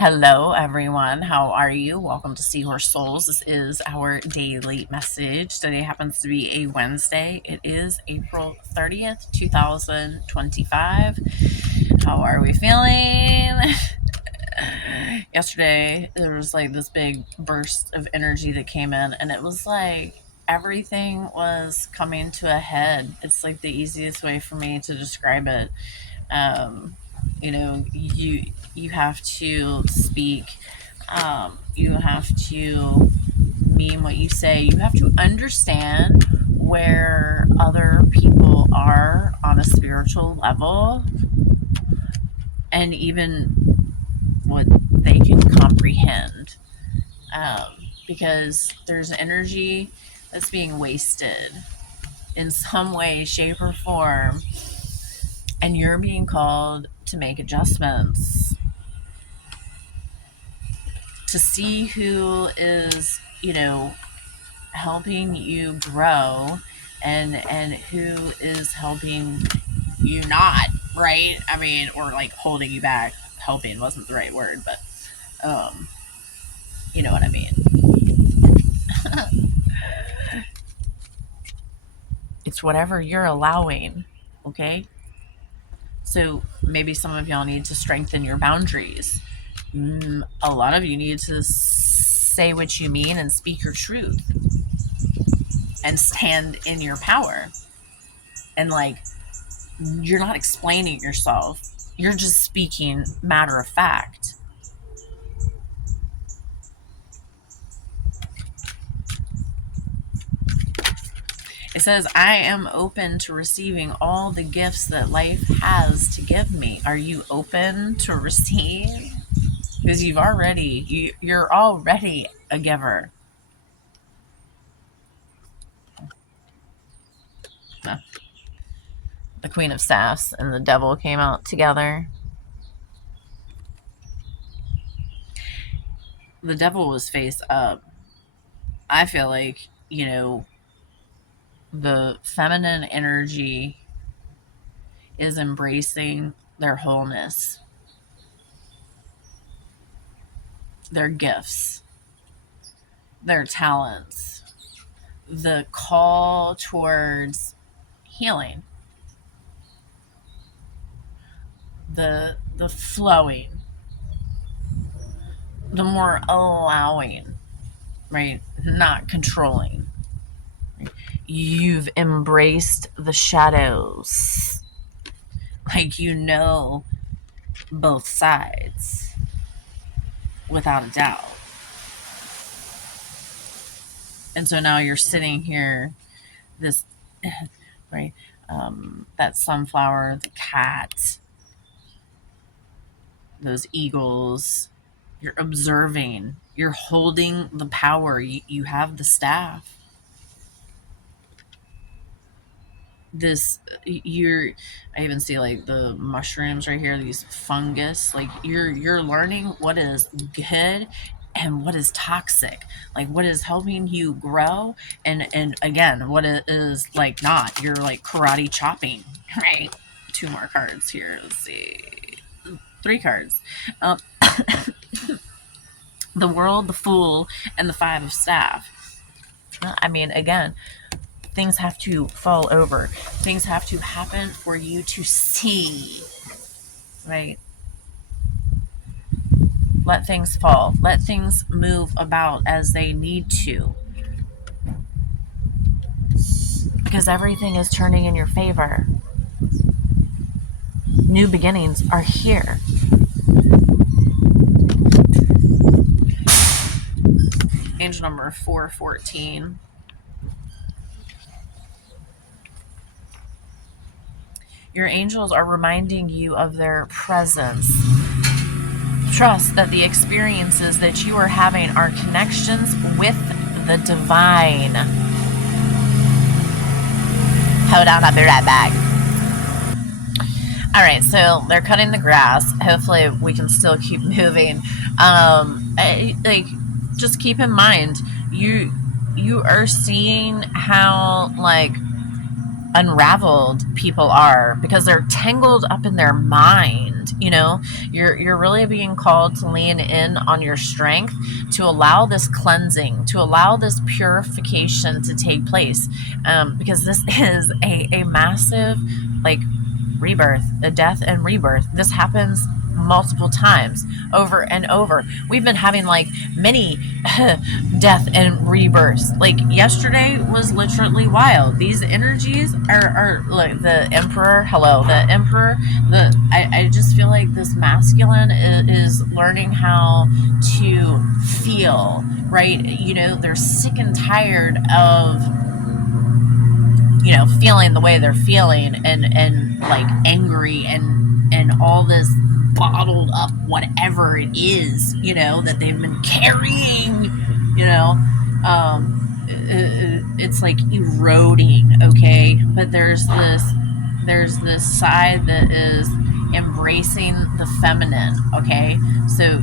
Hello, everyone. How are you? Welcome to Seahorse Souls. This is our daily message. Today happens to be a Wednesday. It is April 30th, 2025. How are we feeling? Yesterday, there was like this big burst of energy that came in, and it was like everything was coming to a head. It's like the easiest way for me to describe it. um, you have to speak, you have to mean what you say, you have to understand where other people are on a spiritual level, and even what they can comprehend, because there's energy that's being wasted in some way, shape, or form, and you're being called to make adjustments, to see who is, helping you grow, and who is helping you not, right? I mean, or like holding you back. Helping wasn't the right word, but um, you know what I mean. It's whatever you're allowing, okay? So maybe some of y'all need to strengthen your boundaries. A lot of you need to say what you mean and speak your truth and stand in your power. And like, you're not explaining yourself, you're just speaking matter of fact. It says, I am open to receiving all the gifts that life has to give me. Are you open to receive? Because you're already a giver. The Queen of Staffs and the Devil came out together. The Devil was face up. I feel like, the feminine energy is embracing their wholeness, their gifts, their talents, the call towards healing, the flowing, the more allowing, right? Not controlling. You've embraced the shadows. Like, both sides without a doubt. And so now you're sitting here, this, right? That sunflower, the cat, those eagles, you're observing, you're holding the power, you have the staff. I even see like the mushrooms right here, these fungus, like you're learning what is good and what is toxic, like what is helping you grow, and again, what is like not. You're like karate chopping, right? Two more cards here. Let's see. Three cards. The World, the Fool, and the Five of Staff. I mean, again, things have to fall over. Things have to happen for you to see, right? Let things fall. Let things move about as they need to. Because everything is turning in your favor. New beginnings are here. Angel number 414. Your angels are reminding you of their presence. Trust that the experiences that you are having are connections with the divine. Hold on, I'll be right back. All right, so they're cutting the grass. Hopefully, we can still keep moving. Just keep in mind, you are seeing how unraveled people are, because they're tangled up in their mind. You're really being called to lean in on your strength, to allow this cleansing, to allow this purification to take place, because this is a massive, like, rebirth, a death and rebirth. This happens multiple times, over and over. We've been having like many death and rebirths. Like, yesterday was literally wild. These energies are like the emperor. Hello, the emperor. I just feel like this masculine is learning how to feel, right? They're sick and tired of feeling the way they're feeling, and like angry, and all this bottled up whatever it is, that they've been carrying, it's like eroding, okay? But there's this side that is embracing the feminine, okay? So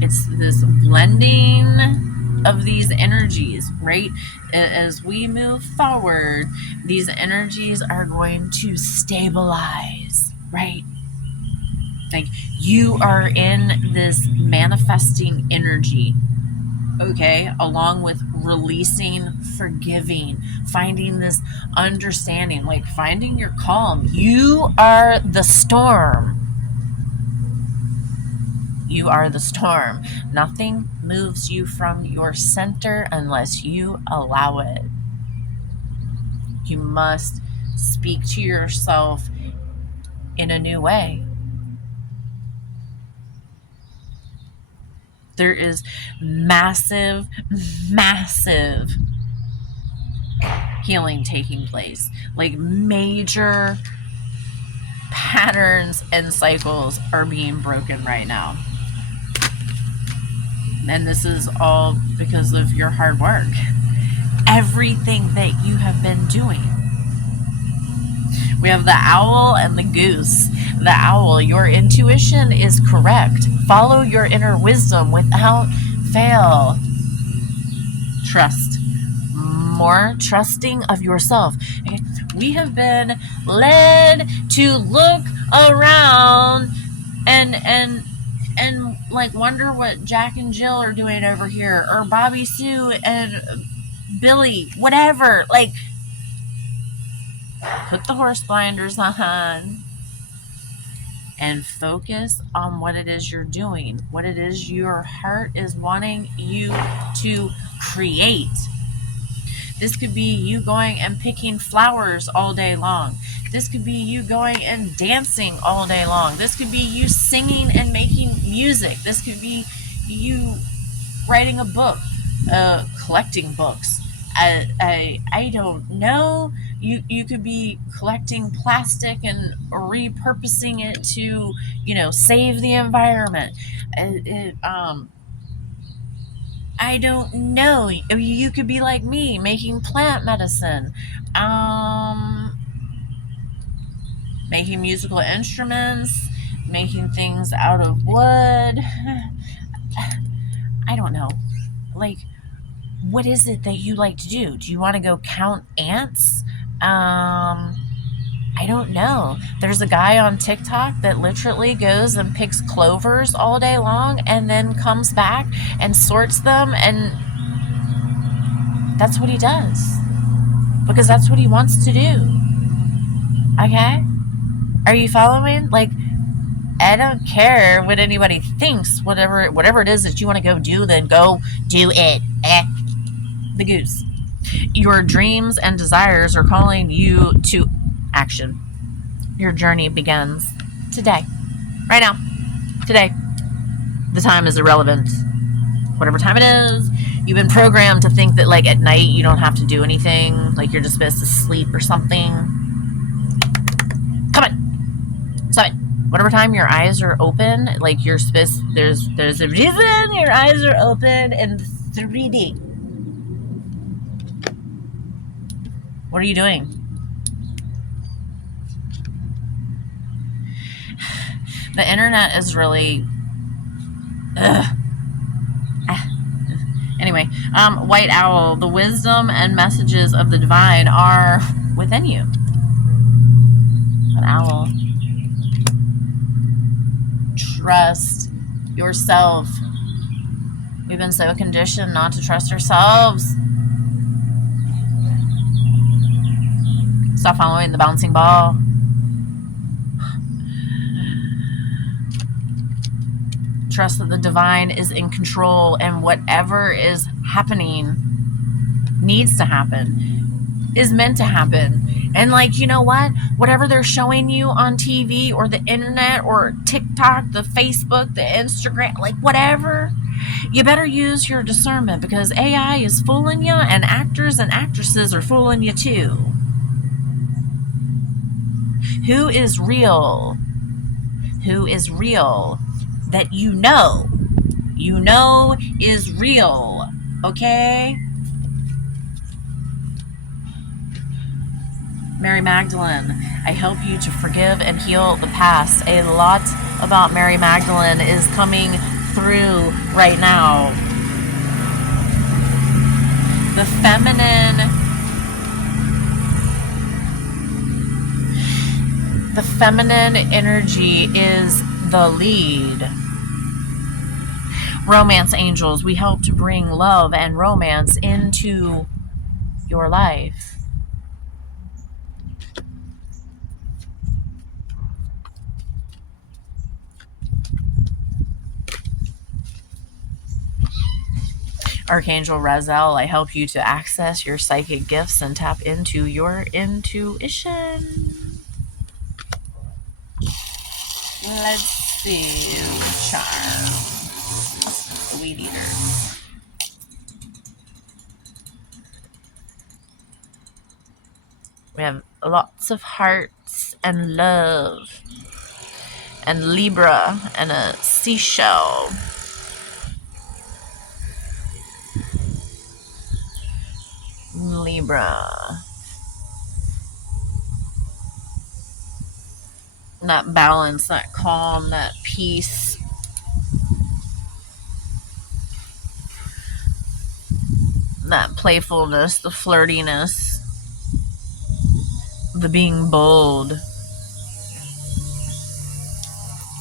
it's this blending of these energies, right? As we move forward, these energies are going to stabilize, right? Like, you are in this manifesting energy, okay? Along with releasing, forgiving, finding this understanding, like finding your calm. You are the storm. You are the storm. Nothing moves you from your center unless you allow it. You must speak to yourself in a new way. There is massive, massive healing taking place. Like, major patterns and cycles are being broken right now. And this is all because of your hard work. Everything that you have been doing. We have the owl and the goose. The owl, your intuition is correct. Follow your inner wisdom without fail. Trust. More trusting of yourself. We have been led to look around and like wonder what Jack and Jill are doing over here, or Bobby Sue and Billy, whatever. Like, put the horse blinders on and focus on what it is you're doing, what it is your heart is wanting you to create. This could be you going and picking flowers all day long. This could be you going and dancing all day long. This could be you singing and making music. This could be you writing a book, collecting books. I don't know. You could be collecting plastic and repurposing it to, save the environment. I don't know. You could be like me, making plant medicine, making musical instruments, making things out of wood. I don't know. Like, what is it that you like to do? Do you want to go count ants? I don't know. There's a guy on TikTok that literally goes and picks clovers all day long and then comes back and sorts them, and that's what he does. Because that's what he wants to do. Okay? Are you following? Like, I don't care what anybody thinks. Whatever it is that you want to go do, then go do it. The goose. Your dreams and desires are calling you to action. Your journey begins today. Right now. Today. The time is irrelevant. Whatever time it is. You've been programmed to think that, like, at night you don't have to do anything. Like, you're just supposed to sleep or something. Come on. Stop it. Whatever time your eyes are open, like, you're supposed, there's a reason your eyes are open in 3D. What are you doing? The internet is really... Anyway, White Owl, the wisdom and messages of the divine are within you. owl. Trust yourself. We've been so conditioned not to trust ourselves. Stop following the bouncing ball. Trust that the divine is in control, and whatever is happening needs to happen, is meant to happen. And like, you know what? Whatever they're showing you on TV or the internet or TikTok, the Facebook, the Instagram, like whatever, you better use your discernment, because AI is fooling you, and actors and actresses are fooling you too. Who is real? Who is real that you know is real, okay? Mary Magdalene, I help you to forgive and heal the past. A lot about Mary Magdalene is coming through right now. The feminine energy is the lead. Romance angels, we help to bring love and romance into your life. Archangel Raziel, I help you to access your psychic gifts and tap into your intuition. Let's see. Charm. Sweet eater. We have lots of hearts and love. And Libra and a seashell. Libra. That balance, that calm, that peace. That playfulness, the flirtiness, the being bold.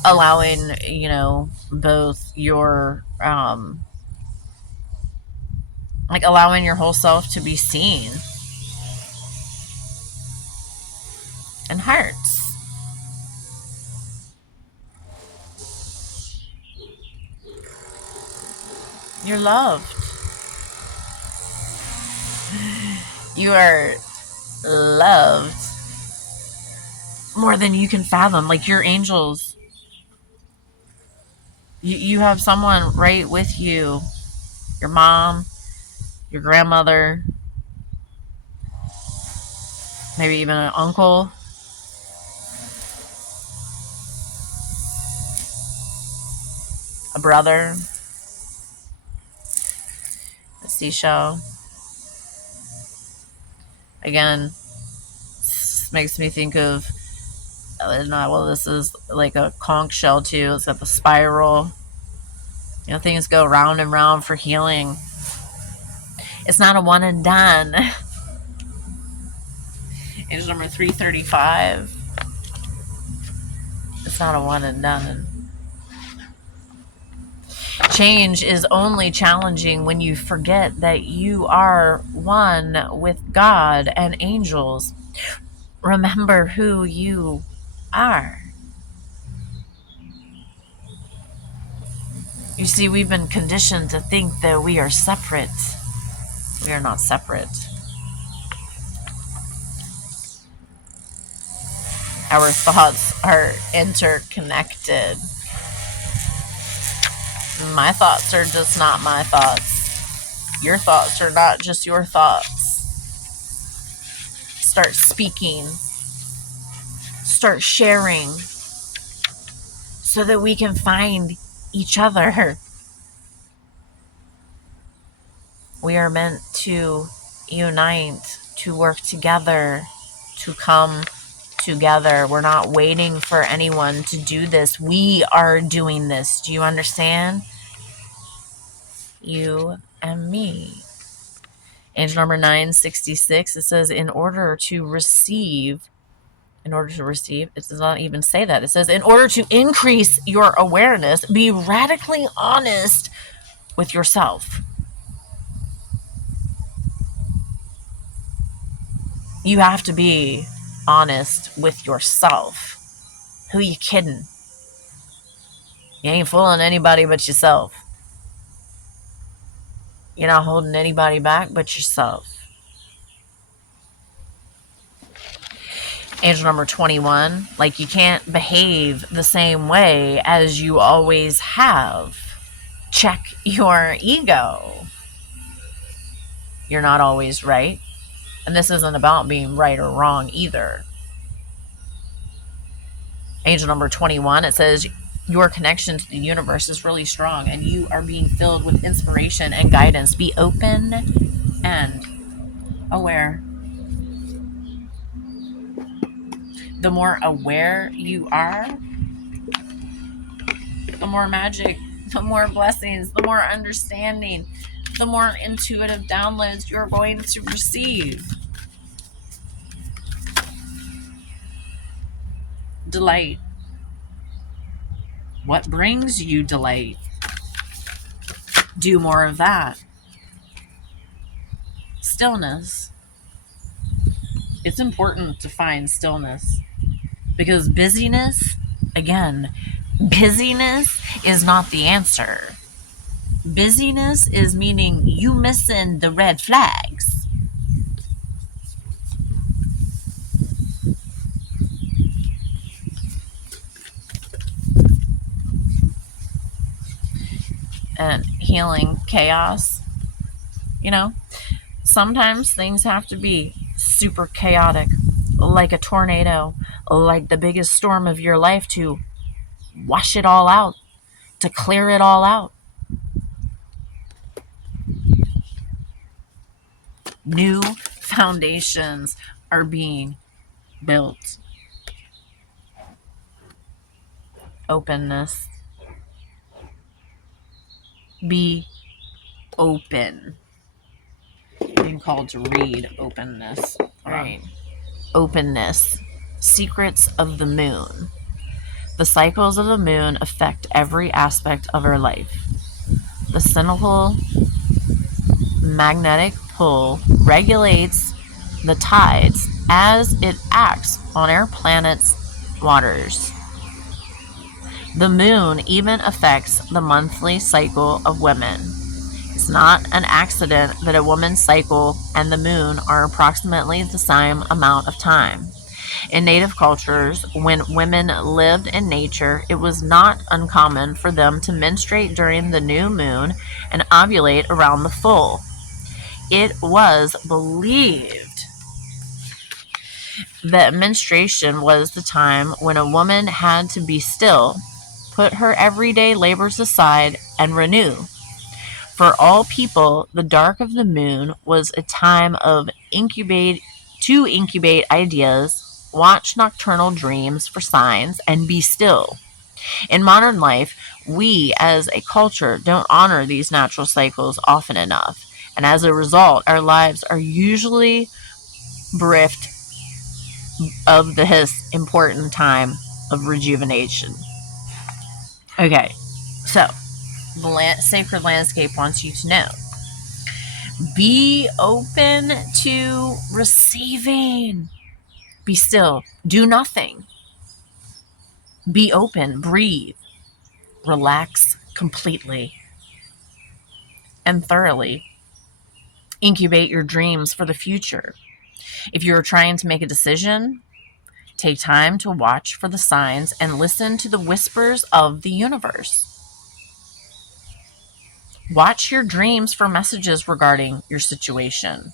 Allowing, both your, allowing your whole self to be seen. And hearts. You're loved. You are loved more than you can fathom. Like your angels. You have someone right with you. Your mom, your grandmother, maybe even an uncle. A brother. A seashell. Again, this makes me think of, this is like a conch shell too. It's got the spiral. Things go round and round for healing. It's not a one and done. Angel number 335. It's not a one and done. Change is only challenging when you forget that you are one with God and angels. Remember who you are. You see, we've been conditioned to think that we are separate. We are not separate. Our thoughts are interconnected. My thoughts are just not my thoughts. Your thoughts are not just your thoughts. Start speaking. Start sharing. So that we can find each other. We are meant to unite, to work together, to come together. We're not waiting for anyone to do this. We are doing this. Do you understand? You and me. Angel number 966, it says, in order to receive In order to receive, it does not even say that. It says, in order to increase your awareness, be radically honest with yourself. You have to be honest with yourself. Who you kidding? You ain't fooling anybody but yourself. You're not holding anybody back but yourself. Angel number 21, like you can't behave the same way as you always have. Check your ego. You're not always right. And this isn't about being right or wrong either. Angel number 21, it says your connection to the universe is really strong and you are being filled with inspiration and guidance. Be open and aware. The more aware you are, the more magic, the more blessings, the more understanding, the more intuitive downloads you're going to receive. Delight. What brings you delight? Do more of that. Stillness. It's important to find stillness because busyness, again, busyness is not the answer. Busyness is meaning you missing the red flags. And healing chaos. You know, sometimes things have to be super chaotic, like a tornado, like the biggest storm of your life to wash it all out, to clear it all out. New foundations are being built. Openness. Be open. Being called to read openness. All right. Openness. Secrets of the moon. The cycles of the moon affect every aspect of our life. The cyclical magnetic pull regulates the tides as it acts on our planet's waters. The moon even affects the monthly cycle of women. It's not an accident that a woman's cycle and the moon are approximately the same amount of time. In native cultures, when women lived in nature, it was not uncommon for them to menstruate during the new moon and ovulate around the full. It was believed that menstruation was the time when a woman had to be still, put her everyday labors aside, and renew. For all people, the dark of the moon was a time of incubate ideas, watch nocturnal dreams for signs, and be still. In modern life, we as a culture don't honor these natural cycles often enough, and as a result, our lives are usually bereft of this important time of rejuvenation. Okay, so the sacred landscape wants you to know. Be open to receiving. Be still. Do nothing. Be open. Breathe. Relax completely and thoroughly. Incubate your dreams for the future. If you're trying to make a decision, take time to watch for the signs and listen to the whispers of the universe. Watch your dreams for messages regarding your situation.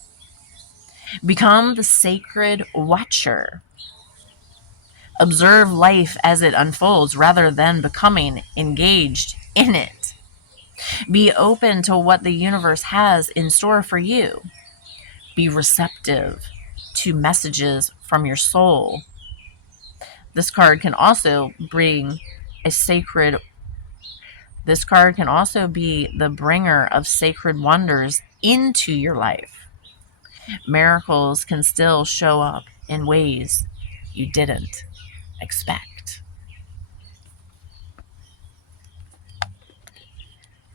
Become the sacred watcher. Observe life as it unfolds rather than becoming engaged in it. Be open to what the universe has in store for you. Be receptive to messages from your soul. This card can also bring a sacred. This card can also be the bringer of sacred wonders into your life. Miracles can still show up in ways you didn't expect.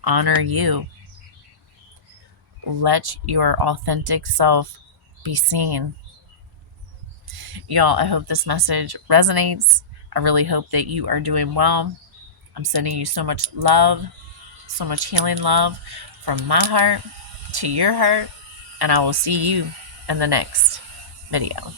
Honor you. Let your authentic self be seen. Y'all, I hope this message resonates. I really hope that you are doing well. I'm sending you so much love, so much healing love from my heart to your heart, and I will see you in the next video.